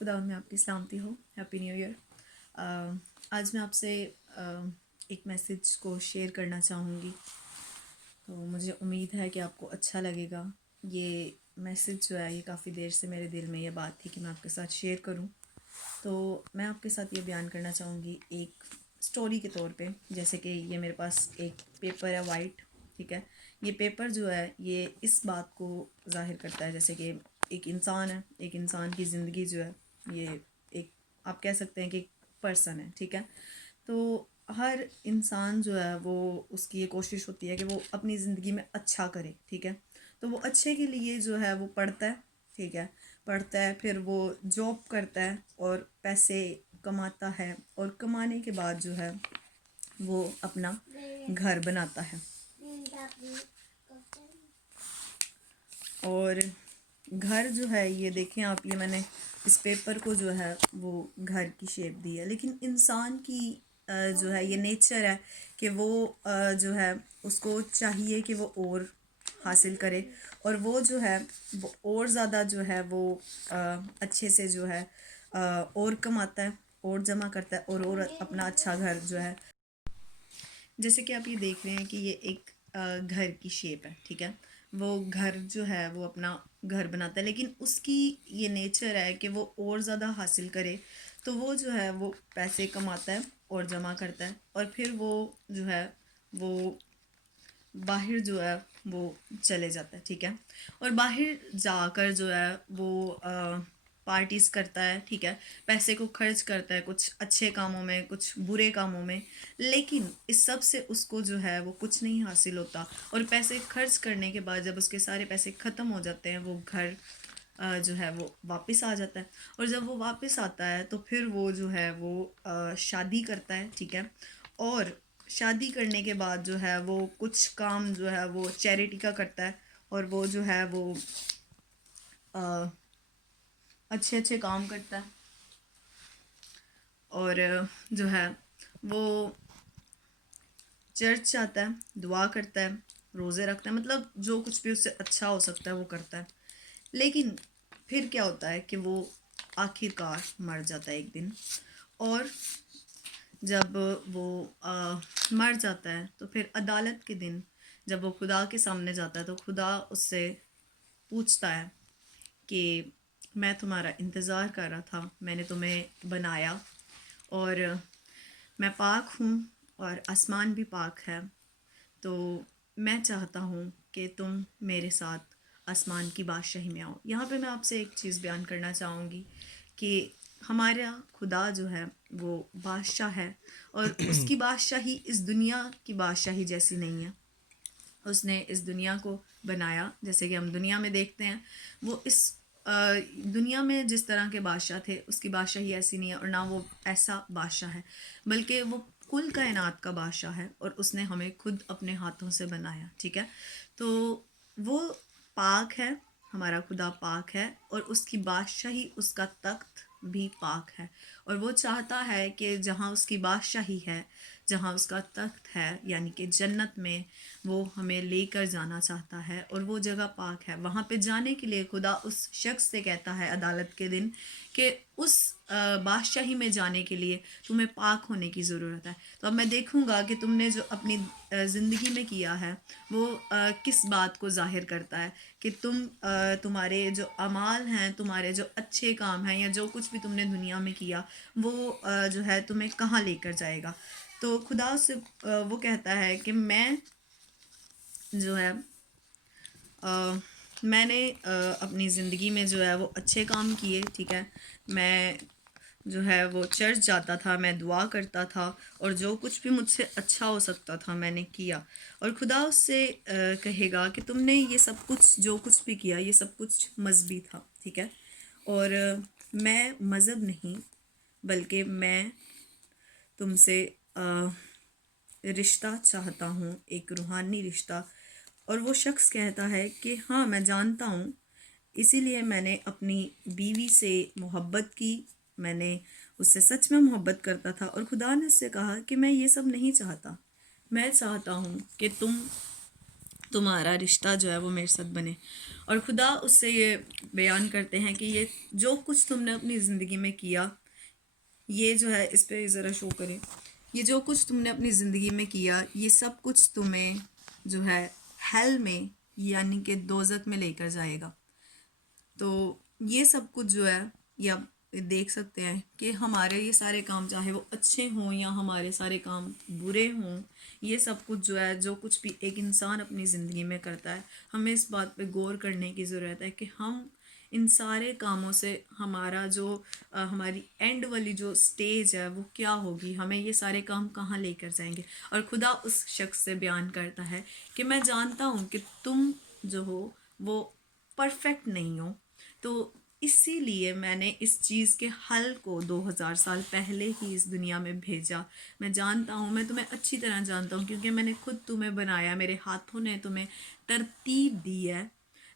خدا میں آپ کی سلامتی ہو. Happy new year. آج میں آپ سے ایک میسیج کو شیئر کرنا چاہوں گی. تو مجھے امید ہے کہ آپ کو اچھا لگے گا. یہ میسیج جو ہے یہ کافی دیر سے میرے دل میں یہ بات تھی کہ میں آپ کے ساتھ شیئر کروں. تو میں آپ کے ساتھ یہ بیان کرنا چاہوں گی ایک سٹوری کے طور پہ. جیسے کہ یہ میرے پاس ایک پیپر ہے وائٹ. ٹھیک ہے. یہ پیپر جو ہے یہ اس بات کو ظاہر کرتا ہے جیسے کہ ایک انسان ہے. ایک انسان کی زندگی جو ہے یہ ایک آپ کہہ سکتے ہیں کہ ایک پرسن ہے. ٹھیک ہے. تو ہر انسان جو ہے وہ اس کی یہ کوشش ہوتی ہے کہ وہ اپنی زندگی میں اچھا کرے. ٹھیک ہے. تو وہ اچھے کے لیے جو ہے وہ پڑھتا ہے. ٹھیک ہے. پڑھتا ہے پھر وہ جاب کرتا ہے اور پیسے کماتا ہے اور کمانے کے بعد جو ہے وہ اپنا گھر بناتا ہے. اور گھر جو ہے یہ دیکھیں آپ, یہ میں نے اس پیپر کو جو ہے وہ گھر کی شیپ دی ہے. لیکن انسان کی جو ہے یہ نیچر ہے کہ وہ جو ہے اس کو چاہیے کہ وہ اور حاصل کرے اور وہ جو ہے وہ اور زیادہ جو ہے وہ اچھے سے جو ہے اور کماتا ہے اور جمع کرتا ہے اور اپنا اچھا گھر جو ہے. جیسے کہ آپ یہ دیکھ رہے ہیں کہ یہ ایک گھر کی شیپ ہے. ٹھیک ہے. وہ گھر جو ہے وہ اپنا گھر بناتا ہے لیکن اس کی یہ نیچر ہے کہ وہ اور زیادہ حاصل کرے. تو وہ جو ہے وہ پیسے کماتا ہے اور جمع کرتا ہے اور پھر وہ جو ہے وہ باہر جو ہے وہ چلے جاتا ہے. ٹھیک ہے. اور باہر جا کر جو ہے وہ پارٹیز کرتا ہے. ٹھیک ہے. پیسے کو خرچ کرتا ہے کچھ اچھے کاموں میں کچھ برے کاموں میں. لیکن اس سب سے اس کو جو ہے وہ کچھ نہیں حاصل ہوتا. اور پیسے خرچ کرنے کے بعد جب اس کے سارے پیسے ختم ہو جاتے ہیں وہ گھر جو ہے وہ واپس آ جاتا ہے. اور جب وہ واپس آتا ہے تو پھر وہ جو ہے وہ شادی کرتا ہے. ٹھیک ہے. اور شادی کرنے کے بعد جو ہے وہ کچھ کام جو ہے وہ چیریٹی کا کرتا ہے اور وہ جو ہے وہ اچھے اچھے کام کرتا ہے اور جو ہے وہ چرچ جاتا ہے, دعا کرتا ہے, روزے رکھتا ہے, مطلب جو کچھ بھی اس سے اچھا ہو سکتا ہے وہ کرتا ہے. لیکن پھر کیا ہوتا ہے کہ وہ آخر کار مر جاتا ہے ایک دن. اور جب وہ مر جاتا ہے تو پھر عدالت کے دن جب وہ خدا کے سامنے جاتا ہے تو خدا اس سے پوچھتا ہے کہ میں تمہارا انتظار کر رہا تھا, میں نے تمہیں بنایا اور میں پاک ہوں اور آسمان بھی پاک ہے. تو میں چاہتا ہوں کہ تم میرے ساتھ آسمان کی بادشاہی میں آؤ. یہاں پہ میں آپ سے ایک چیز بیان کرنا چاہوں گی کہ ہمارا خدا جو ہے وہ بادشاہ ہے اور اس کی بادشاہی اس دنیا کی بادشاہی جیسی نہیں ہے. اس نے اس دنیا کو بنایا جیسے کہ ہم دنیا میں دیکھتے ہیں. وہ اس دنیا میں جس طرح کے بادشاہ تھے اس کی بادشاہی ایسی نہیں ہے اور نہ وہ ایسا بادشاہ ہے بلکہ وہ کل کائنات کا بادشاہ ہے اور اس نے ہمیں خود اپنے ہاتھوں سے بنایا. ٹھیک ہے. تو وہ پاک ہے, ہمارا خدا پاک ہے اور اس کی بادشاہی اس کا تخت بھی پاک ہے. اور وہ چاہتا ہے کہ جہاں اس کی بادشاہی ہے, جہاں اس کا تخت ہے یعنی کہ جنت میں, وہ ہمیں لے کر جانا چاہتا ہے اور وہ جگہ پاک ہے. وہاں پہ جانے کے لیے خدا اس شخص سے کہتا ہے عدالت کے دن کہ اس بادشاہی میں جانے کے لیے تمہیں پاک ہونے کی ضرورت ہے. تو اب میں دیکھوں گا کہ تم نے جو اپنی زندگی میں کیا ہے وہ کس بات کو ظاہر کرتا ہے کہ تمہارے جو اعمال ہیں, تمہارے جو اچھے کام ہیں یا جو کچھ بھی تم نے دنیا میں کیا وہ جو ہے تمہیں کہاں لے کر جائے گا. تو خدا سے وہ کہتا ہے کہ میں جو ہے میں نے اپنی زندگی میں جو ہے وہ اچھے کام کیے. ٹھیک ہے. میں جو ہے وہ چرچ جاتا تھا, میں دعا کرتا تھا اور جو کچھ بھی مجھ سے اچھا ہو سکتا تھا میں نے کیا. اور خدا اس سے کہے گا کہ تم نے یہ سب کچھ جو کچھ بھی کیا یہ سب کچھ مذہبی تھا. ٹھیک ہے. اور میں مذہب نہیں بلکہ میں تم سے رشتہ چاہتا ہوں, ایک روحانی رشتہ. اور وہ شخص کہتا ہے کہ ہاں میں جانتا ہوں, اسی لیے میں نے اپنی بیوی سے محبت کی, میں نے اس سے سچ میں محبت کرتا تھا. اور خدا نے اس سے کہا کہ میں یہ سب نہیں چاہتا, میں چاہتا ہوں کہ تم تمہارا رشتہ جو ہے وہ میرے ساتھ بنے. اور خدا اس سے یہ بیان کرتے ہیں کہ یہ جو کچھ تم نے اپنی زندگی میں کیا، یہ جو ہے اس پہ ذرا شو کریں، یہ جو کچھ تم نے اپنی زندگی میں کیا یہ سب کچھ تمہیں جو ہے ہیل میں یعنی کہ دوزخ میں لے کر جائے گا. تو یہ سب کچھ جو ہے یہ آپ دیکھ سکتے ہیں کہ ہمارے یہ سارے کام چاہے وہ اچھے ہوں یا ہمارے سارے کام برے ہوں، یہ سب کچھ جو ہے جو کچھ بھی ایک انسان اپنی زندگی میں کرتا ہے، ہمیں اس بات پہ غور کرنے کی ضرورت ہے کہ ہم ان سارے کاموں سے ہمارا جو ہماری اینڈ والی جو سٹیج ہے وہ کیا ہوگی، ہمیں یہ سارے کام کہاں لے کر جائیں گے. اور خدا اس شخص سے بیان کرتا ہے کہ میں جانتا ہوں کہ تم جو ہو وہ پرفیکٹ نہیں ہو، تو اسی لیے میں نے اس چیز کے حل کو 2000 سال پہلے ہی اس دنیا میں بھیجا. میں جانتا ہوں، میں تمہیں اچھی طرح جانتا ہوں کیونکہ میں نے خود تمہیں بنایا، میرے ہاتھوں نے تمہیں ترتیب دی ہے.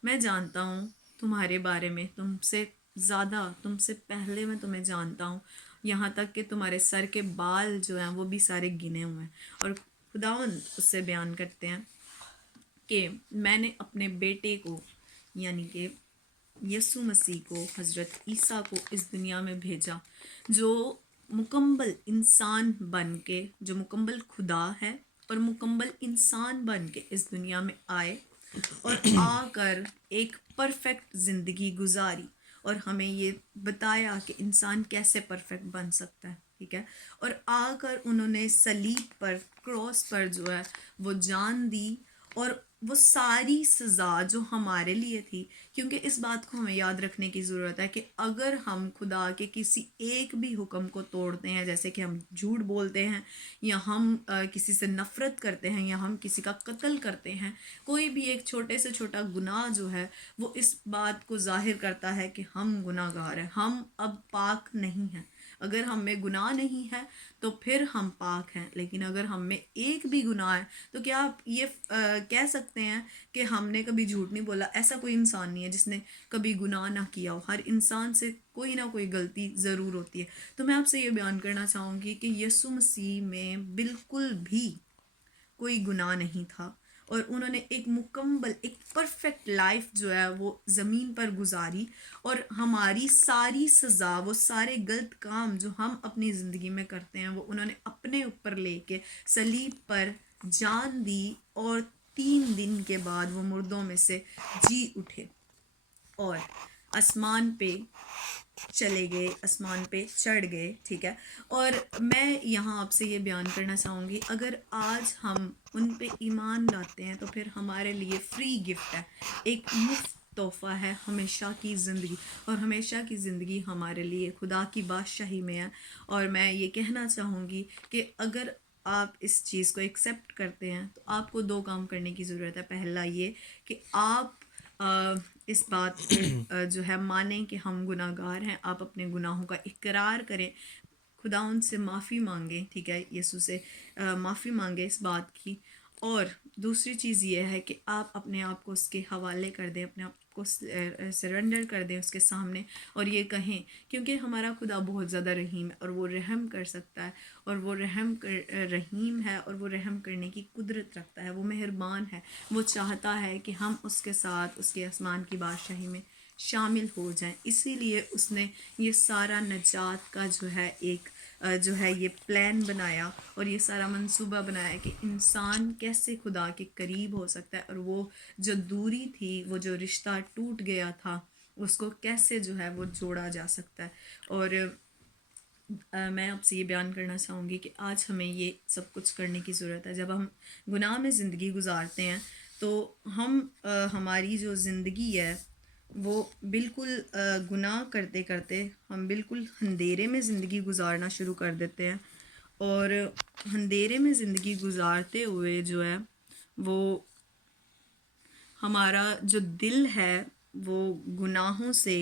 میں جانتا ہوں تمہارے بارے میں، تم سے زیادہ، تم سے پہلے میں تمہیں جانتا ہوں، یہاں تک کہ تمہارے سر کے بال جو ہیں وہ بھی سارے گنے ہوئے ہیں. اور خداوند اس سے بیان کرتے ہیں کہ میں نے اپنے بیٹے کو یعنی کہ یسوع مسیح کو، حضرت عیسیٰ کو اس دنیا میں بھیجا جو مکمل انسان بن کے، جو مکمل خدا ہے اور مکمل انسان بن کے اس دنیا میں آئے اور آ کر ایک پرفیکٹ زندگی گزاری اور ہمیں یہ بتایا کہ انسان کیسے پرفیکٹ بن سکتا ہے. ٹھیک ہے، اور آ کر انہوں نے صلیب پر، کراس پر جو ہے وہ جان دی اور وہ ساری سزا جو ہمارے لیے تھی، کیونکہ اس بات کو ہمیں یاد رکھنے کی ضرورت ہے کہ اگر ہم خدا کے کسی ایک بھی حکم کو توڑتے ہیں، جیسے کہ ہم جھوٹ بولتے ہیں یا ہم کسی سے نفرت کرتے ہیں یا ہم کسی کا قتل کرتے ہیں، کوئی بھی ایک چھوٹے سے چھوٹا گناہ جو ہے وہ اس بات کو ظاہر کرتا ہے کہ ہم گناہ گار ہیں، ہم اب پاک نہیں ہیں. اگر ہم میں گناہ نہیں ہے تو پھر ہم پاک ہیں، لیکن اگر ہم میں ایک بھی گناہ ہے تو کیا آپ یہ کہہ سکتے ہیں کہ ہم نے کبھی جھوٹ نہیں بولا؟ ایسا کوئی انسان نہیں ہے جس نے کبھی گناہ نہ کیا ہو. ہر انسان سے کوئی نہ کوئی غلطی ضرور ہوتی ہے. تو میں آپ سے یہ بیان کرنا چاہوں گی کہ یسوع مسیح میں بالکل بھی کوئی گناہ نہیں تھا اور انہوں نے ایک مکمل، ایک پرفیکٹ لائف جو ہے وہ زمین پر گزاری اور ہماری ساری سزا، وہ سارے غلط کام جو ہم اپنی زندگی میں کرتے ہیں وہ انہوں نے اپنے اوپر لے کے صلیب پر جان دی اور 3 دن کے بعد وہ مردوں میں سے جی اٹھے اور آسمان پہ چلے گئے، آسمان پہ چڑھ گئے. ٹھیک ہے، اور میں یہاں آپ سے یہ بیان کرنا چاہوں گی اگر آج ہم ان پہ ایمان لاتے ہیں تو پھر ہمارے لیے فری گفٹ ہے، ایک مفت تحفہ ہے ہمیشہ کی زندگی. اور ہمیشہ کی زندگی ہمارے لیے خدا کی بادشاہی میں ہے. اور میں یہ کہنا چاہوں گی کہ اگر آپ اس چیز کو ایکسیپٹ کرتے ہیں تو آپ کو 2 کام کرنے کی ضرورت ہے. پہلا یہ کہ آپ اس بات کو جو ہے مانیں کہ ہم گناہ گار ہیں، آپ اپنے گناہوں کا اقرار کریں، خدا ان سے معافی مانگیں. ٹھیک ہے، یسوع سے معافی مانگیں اس بات کی. اور دوسری چیز یہ ہے کہ آپ اپنے آپ کو اس کے حوالے کر دیں، اپنے آپ کو سرنڈر کر دیں اس کے سامنے اور یہ کہیں، کیونکہ ہمارا خدا بہت زیادہ رحیم ہے اور وہ رحم کر سکتا ہے اور وہ رحیم ہے اور وہ رحم کرنے کی قدرت رکھتا ہے، وہ مہربان ہے. وہ چاہتا ہے کہ ہم اس کے ساتھ اس کے آسمان کی بادشاہی میں شامل ہو جائیں. اسی لیے اس نے یہ سارا نجات کا جو ہے ایک جو ہے یہ پلان بنایا اور یہ سارا منصوبہ بنایا کہ انسان کیسے خدا کے قریب ہو سکتا ہے اور وہ جو دوری تھی، وہ جو رشتہ ٹوٹ گیا تھا، اس کو کیسے جو ہے وہ جوڑا جا سکتا ہے. اور میں آپ سے یہ بیان کرنا چاہوں گی کہ آج ہمیں یہ سب کچھ کرنے کی ضرورت ہے. جب ہم گناہ میں زندگی گزارتے ہیں تو ہم ہماری جو زندگی ہے وہ بالکل گناہ کرتے کرتے ہم بالکل اندھیرے میں زندگی گزارنا شروع کر دیتے ہیں. اور اندھیرے میں زندگی گزارتے ہوئے جو ہے وہ ہمارا جو دل ہے وہ گناہوں سے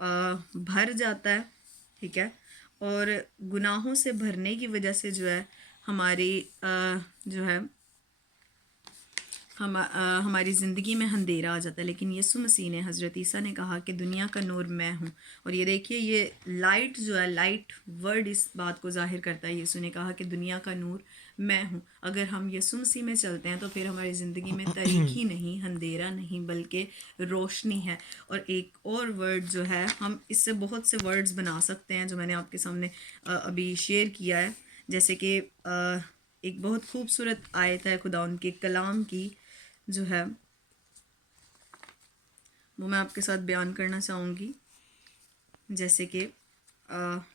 بھر جاتا ہے. ٹھیک ہے، اور گناہوں سے بھرنے کی وجہ سے جو ہے ہماری جو ہے ہماری زندگی میں اندھیرا آ جاتا ہے، لیکن یسوع مسیح نے، حضرت عیسیٰ نے کہا کہ دنیا کا نور میں ہوں. اور یہ دیکھیے، یہ لائٹ جو ہے، لائٹ ورڈ اس بات کو ظاہر کرتا ہے. یسوع نے کہا کہ دنیا کا نور میں ہوں. اگر ہم یسوع مسیح میں چلتے ہیں تو پھر ہماری زندگی میں تاریکی نہیں، اندھیرا نہیں، بلکہ روشنی ہے. اور ایک اور ورڈ جو ہے، ہم اس سے بہت سے ورڈز بنا سکتے ہیں جو میں نے آپ کے سامنے ابھی شیئر کیا ہے. جیسے کہ ایک بہت خوبصورت آیت ہے خداوند کے کلام کی جو ہے، وہ میں آپ کے ساتھ بیان کرنا چاہوں گی. جیسے کہ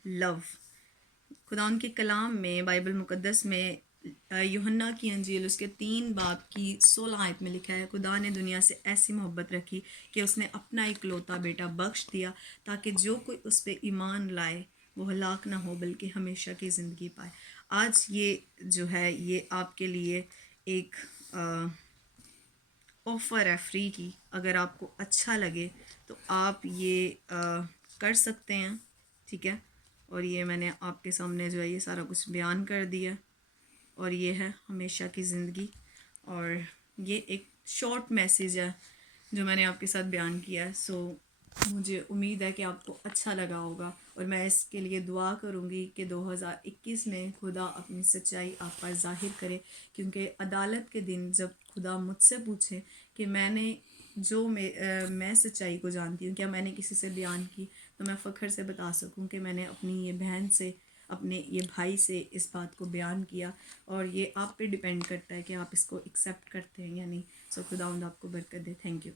لو، خداوند کے کلام میں، بائبل مقدس میں، یوحنا کی انجیل اس کے 3 باب کی 16 آیت میں لکھا ہے، خدا نے دنیا سے ایسی محبت رکھی کہ اس نے اپنا اکلوتا بیٹا بخش دیا تاکہ جو کوئی اس پہ ایمان لائے وہ ہلاک نہ ہو بلکہ ہمیشہ کی زندگی پائے. آج یہ جو ہے، یہ آپ کے لیے ایک آفر ہے فری کی. اگر آپ کو اچھا لگے تو آپ یہ کر سکتے ہیں، ٹھیک ہے. اور یہ میں نے آپ کے سامنے جو ہے یہ سارا کچھ بیان کر دیا، اور یہ ہے ہمیشہ کی زندگی. اور یہ ایک شارٹ میسیج ہے جو میں نے آپ کے ساتھ بیان کیا ہے. سو مجھے امید ہے کہ آپ کو اچھا لگا ہوگا، اور میں اس کے لیے دعا کروں گی کہ 2021 میں خدا اپنی سچائی آپ پر ظاہر کرے. کیونکہ عدالت کے دن جب خدا مجھ سے پوچھے کہ میں سچائی کو جانتی ہوں، کیا میں نے کسی سے بیان کی، تو میں فخر سے بتا سکوں کہ میں نے اپنی یہ بہن سے، اپنے یہ بھائی سے اس بات کو بیان کیا. اور یہ آپ پہ ڈیپینڈ کرتا ہے کہ آپ اس کو ایکسیپٹ کرتے ہیں یا نہیں. سو خداوند آپ کو برکت دے. Thank you.